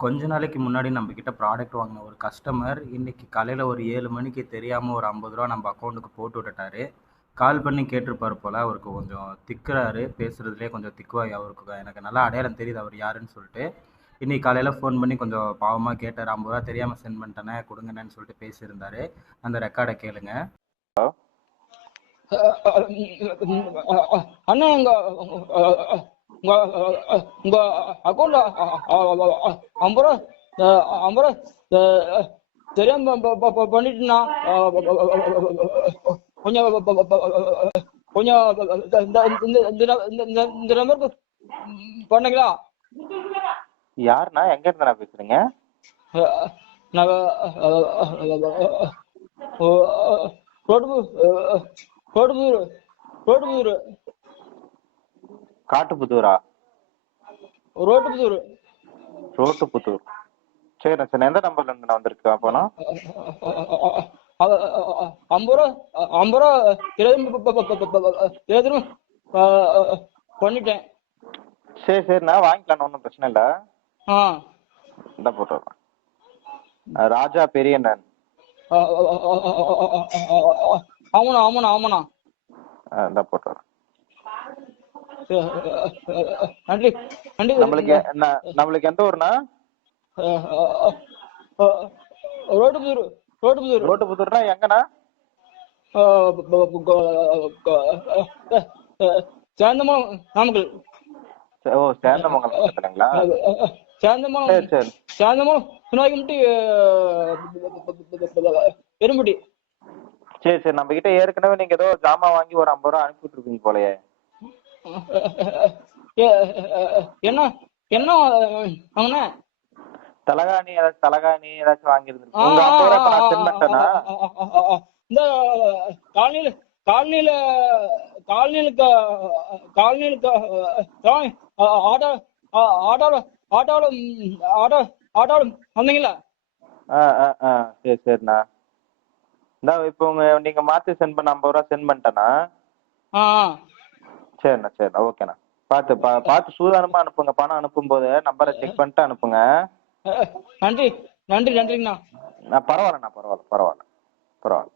கொஞ்ச நாளைக்கு முன்னாடி நம்மக்கிட்ட ப்ராடக்ட் வாங்கின ஒரு கஸ்டமர் இன்னைக்கு காலையில் ஒரு ஏழு மணிக்கு தெரியாமல் ஒரு ஐம்பது ரூபா நம்ம அக்கௌண்ட்டுக்கு போட்டு விட்டுட்டாரு. கால் பண்ணி கேட்டிருப்பாரு போல் அவருக்கு கொஞ்சம் திக்குறாரு. பேசுகிறதுலே கொஞ்சம் திக்குவாய் அவருக்கு. எனக்கு நல்லா அடையாளம் தெரியுது அவர் யாருன்னு சொல்லிட்டு. இன்னைக்கு காலையில் ஃபோன் பண்ணி கொஞ்சம் பாவமாக கேட்டார். ஐம்பது ரூபா தெரியாமல் சென்ட் பண்ணிட்டேனே கொடுங்கண்ணேன்னு சொல்லிட்டு பேசியிருந்தாரு. அந்த ரெக்கார்டை கேளுங்க. அண்ணா உங்க உங்க அக்கௌண்ட்ல ஐம்பது ரூபா ஐம்பது ரூபா தெரியாம ப- ப- ப- பண்ணிட்டேண்ணா கொஞ்சம் கொஞ்சம் இந்த நம்பருக்கு பண்ணுங்களா யாருண்ணா எங்க இருந்தா பேசுறீங்க நாங்க ரோடு ரோடுபுதூர் ரோடுபுதூர் காட்டுப்புத்தூரா ரோட்டுபுதூர் ரோட்டுப்புத்தூர் சரிண்ணா சரி எந்த நம்பர்ல இருந்து நான் வந்திருக்கு அப்போனா ஐம்பது ரூபா ஐம்பது ரூபா இருபது இருபது ரூபா பண்ணிட்டேன் சரி சரிண்ணா வாங்கிக்கலாம் ஒன்றும் பிரச்சனை இல்லை ஆ இந்த போட்டு வரேன். அஹ் ராஜா பெரியண்ணன் ஆமாண்ணா ஆமாண்ணா ஆமாண்ணா இந்த போட்டு வரேன். நன்றி நன்றி. நம்மளுக்கு எ- ந- நம்மளுக்கு எந்த ஊர்னா ரோட்டுபுதூர் ரோட்டுபுதூர். ரோட்டுப்புத்தூர்னா எங்கண்ணா? சேந்தமலம் நாமக்கல். ஓ சேந்தமங்கலம் சேந்தமலம் சேந்தமலம் விநாயகம்பட்டி எறும்பட்டி சரி சரி. நம்ம கிட்ட ஏற்கனவே நீங்க ஏதோ ஜாமான் வாங்கி ஒரு ஐம்பது ரூபா அனுப்பி விட்டுருப்பீங்க போலயே. என்ன என்ன வாங்கின தலகாணி ஏதாச்சும் தலகாணி ஏதாச்சும் பண்ணிட்டேன்னா இந்த காலனியில காலனியில காலனியில காலனியில ஆட்டோ ஆட்டோல ஆட்டோல ஆட்டோ ஆட்டோல வந்தீங்களா? ஆ ஆ சரி சரிண்ணா. இந்த இப்போ உங்க நீங்க மாத்தி சென்ட் பண்ண ஐம்பது ரூபா சென்ட் பண்ணிட்டேண்ணா சரிண்ணா சரிண்ணா. ஓகேண்ணா. பார்த்து பா பார்த்து சூதானமா அனுப்புங்க. பணம் அனுப்பும்போது நம்பரை செக் பண்ணிட்டு அனுப்புங்க. நன்றி. நன்றி நன்றிங்கண்ணா. நான் பரவாயில்லண்ணா பரவாயில்ல பரவாயில்ல. பரவாயில்ல.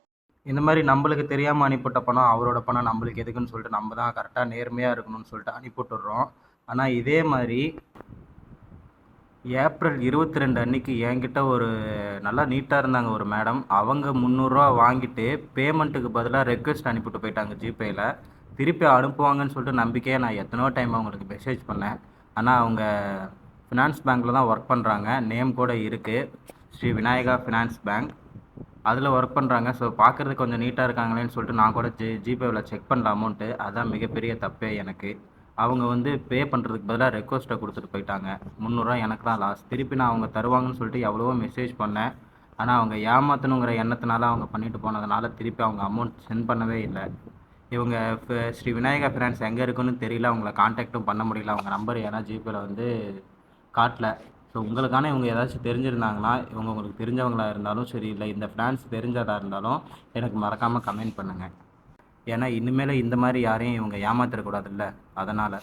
இந்த மாதிரி நம்மளுக்கு தெரியாமல் அனுப்பிவிட்ட பணம் அவரோட பணம் நம்மளுக்கு எதுக்குன்னு சொல்லிட்டு நம்ம தான் கரெக்டாக நேர்மையாக இருக்கணும்னு சொல்லிட்டு அனுப்பிவிட்டுறோம் ஆனால் இதே மாதிரி ஏப்ரல் இருபத்தி ரெண்டு அன்னைக்கு என்கிட்ட ஒரு நல்லா நீட்டாக இருந்தாங்க ஒரு மேடம் அவங்க முந்நூறுரூவா வாங்கிட்டு பேமெண்ட்டுக்கு பதிலாக ரெக்வெஸ்ட் அனுப்பிவிட்டு போயிட்டாங்க ஜிபேயில் திருப்பி அனுப்புவாங்கன்னு சொல்லிட்டு நம்பிக்கையாக நான் எத்தனையோ டைம் அவங்களுக்கு மெசேஜ் பண்ணேன். ஆனால் அவங்க ஃபினான்ஸ் பேங்க்கில் தான் ஒர்க் பண்ணுறாங்க நேம் கூட இருக்குது ஸ்ரீ விநாயகா ஃபினான்ஸ் பேங்க் அதில் ஒர்க் பண்ணுறாங்க ஸோ பார்க்குறதுக்கு கொஞ்சம் நீட்டாக இருக்காங்களேன்னு சொல்லிட்டு நான் கூட ஜி ஜிபேவில் செக் பண்ணல அமௌண்ட்டு அதுதான் மிகப்பெரிய தப்பே எனக்கு. அவங்க வந்து பே பண்ணுறதுக்கு பதிலாக ரெக்வஸ்ட்டை கொடுத்துட்டு போயிட்டாங்க. முந்நூறுரூவா எனக்கு தான் லாஸ் திருப்பி நான் அவங்க தருவாங்கன்னு சொல்லிட்டு எவ்வளவோ மெசேஜ் பண்ணேன். ஆனால் அவங்க ஏமாற்றணுங்கிற எண்ணத்தினால அவங்க பண்ணிட்டு போனதுனால திருப்பி அவங்க அமௌண்ட் சென்ட் பண்ணவே இல்லை. இவங்க ஸ்ரீ விநாயகா ஃபினான்ஸ் எங்கே இருக்குன்னு தெரியல அவங்கள காண்டாக்டும் பண்ண முடியல. அவங்க நம்பர் ஏன்னா ஜிபேயில் வந்து காட்டல. ஸோ உங்களுக்கான இவங்க ஏதாச்சும் தெரிஞ்சிருந்தாங்கன்னா இவங்க உங்களுக்கு தெரிஞ்சவங்களா இருந்தாலும் சரி இல்லை இந்த ஃபினான்ஸ் தெரிஞ்சதாக இருந்தாலும் எனக்கு மறக்காமல் கமெண்ட் பண்ணுங்கள் ஏன்னா இனிமேல் இந்த மாதிரி யாரையும் இவங்க ஏமாத்திரக்கூடாதுல்ல. அதனால்.